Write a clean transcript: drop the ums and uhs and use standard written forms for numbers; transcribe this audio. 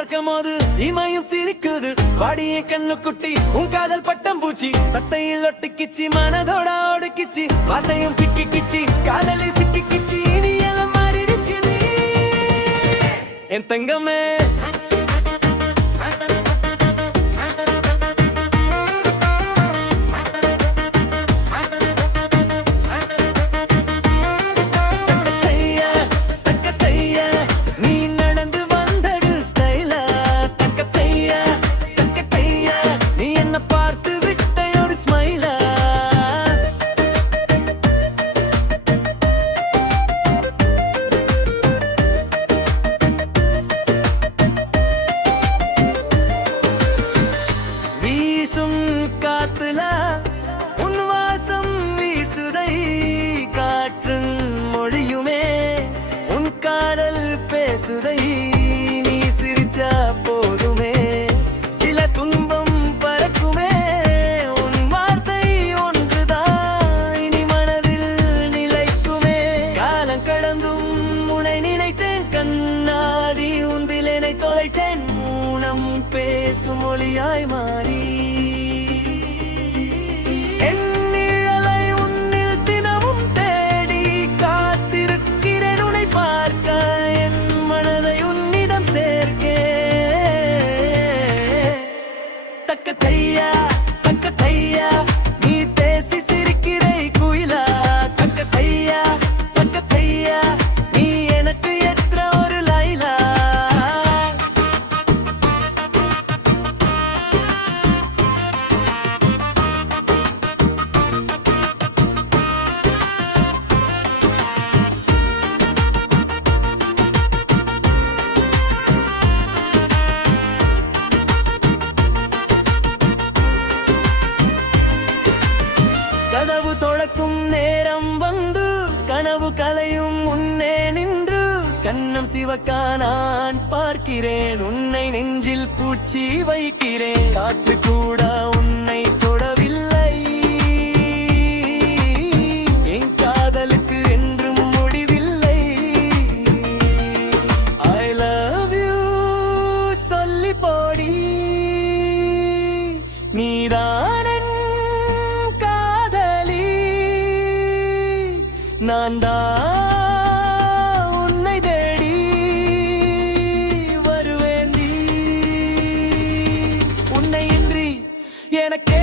பார்க்கும் போது இமையும் சிரிக்குது. வாடிய கண்ணு குட்டி உன் காதல் பட்டம் பூச்சி, சட்டையில் ஒட்டுக்கிச்சி மனதோட ஒடுக்கிச்சி, வார்த்தையும் பிக்கி கிச்சி காதலி சிக்கி கிச்சி, இனி எல்லாம் மாறிடுச்சு என் தங்கமே. காத்துல உன் வாசம் வீசுதை, காற்றின் மொழியுமே உன் காதல் பேசுதை. நீ சிரிச்சா போதுமே சில துன்பம் பறக்குமே, உன் வார்த்தை ஒன்றுதான் இனி மனதில் நிலைக்குமே. காலம் கடந்தும் உன்னை நினைத்தேன், கண்ணாடி உன்பில் என்னை தொலைத்தேன், மூனம் பேசும் மொழியாய் மாறி நீ பேசி சிரிக்கிறே குயிலா. தக்கத்தையா தக்கத்தையா நீ எனக்கு எത്ര ஒரு லைலா. கதவு தொடக்கும் நேரம் வந்து கனவு கலையும் முன்னே நின்று, கண்ணம் சிவக்க நான் பார்க்கிறேன், உன்னை நெஞ்சில் பூச்சி வைக்கிறேன். காற்று கூட உன்னை தொடவில்லை, என் காதலுக்கு என்றும் முடிவில்லை. I love you சொல்லி போடி, நீதான் நான் தான் உன்னை தேடி வருவேந்தி, உன்னை இன்றி எனக்கே